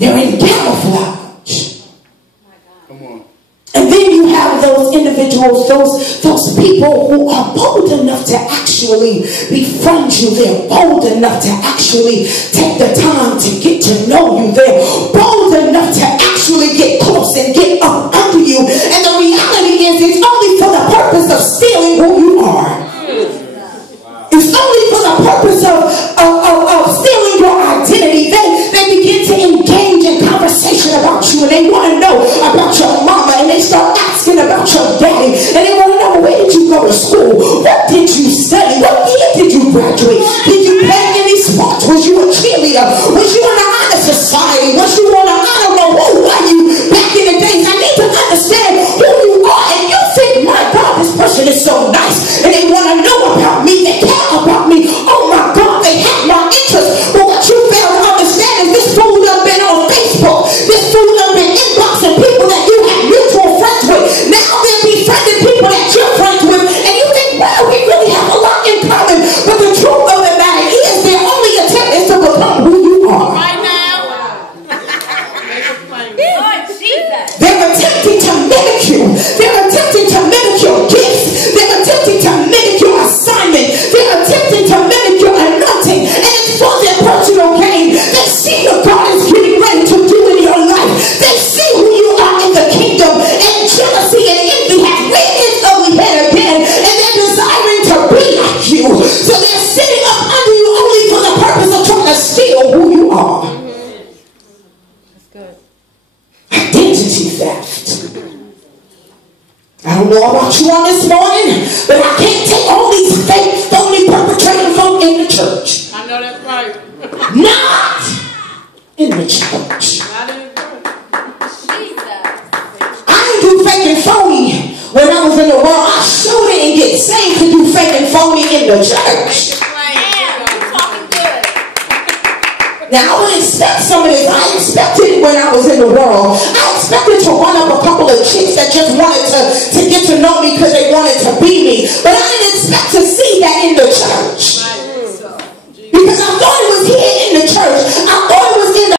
They're in camouflage. Come on. And then you have those individuals, those people who are bold enough to actually befriend you. They're bold enough to actually take the time to get to know you. They're bold enough to actually get close and get up under you. And the reality is it's only for the purpose of stealing who you are. It's only for the purpose of stealing your identity. They begin to engage in conversation about you, and they want to know about your mama, and they start asking about your daddy, and they want to know, where did you go to school? What did you study? What year did you graduate? Did you play any sports? Was you a cheerleader? Was you in the honor society? Was you on the honor roll? Who were you back in the days? I need to understand who you are. And you think, my God, this person is so nice, and they want to know about me. They care about me. Oh my God, they have my interest. But what you fail to understand is this fool done been on Facebook. This fool done been inboxing people that you have mutual friends with. Now they're befriending people that you're friends with, and you think, wow, we really have a lot in common. But the truth of the matter is their only attempt is to become who you are. Right now. Lord Jesus. They're attempting to mimic you. They're attempting to mimic your gifts. They're attempting to mimic your assignment. They're attempting to mimic your anointing. And it's for their personal gain. They see what God is getting ready to do in your life. They see who you are in the kingdom. And jealousy and envy have reared its ugly head again. And they're desiring to be like you. So they're sitting up under you only for the purpose of trying to steal who you are. That's good. Identity theft. I don't know about you on this morning, but I can't take all these fake, phony, perpetrating folk in the church. I know that's right. Not in the church. Not in the church. Jesus. I didn't do fake and phony when I was in the world. I sure didn't get saved to do fake and phony in the church. Damn, you talking good. Now, I would expect some of this. I expected when I was in the world. I expected to run up a couple of chicks that just wanted to get to know me because they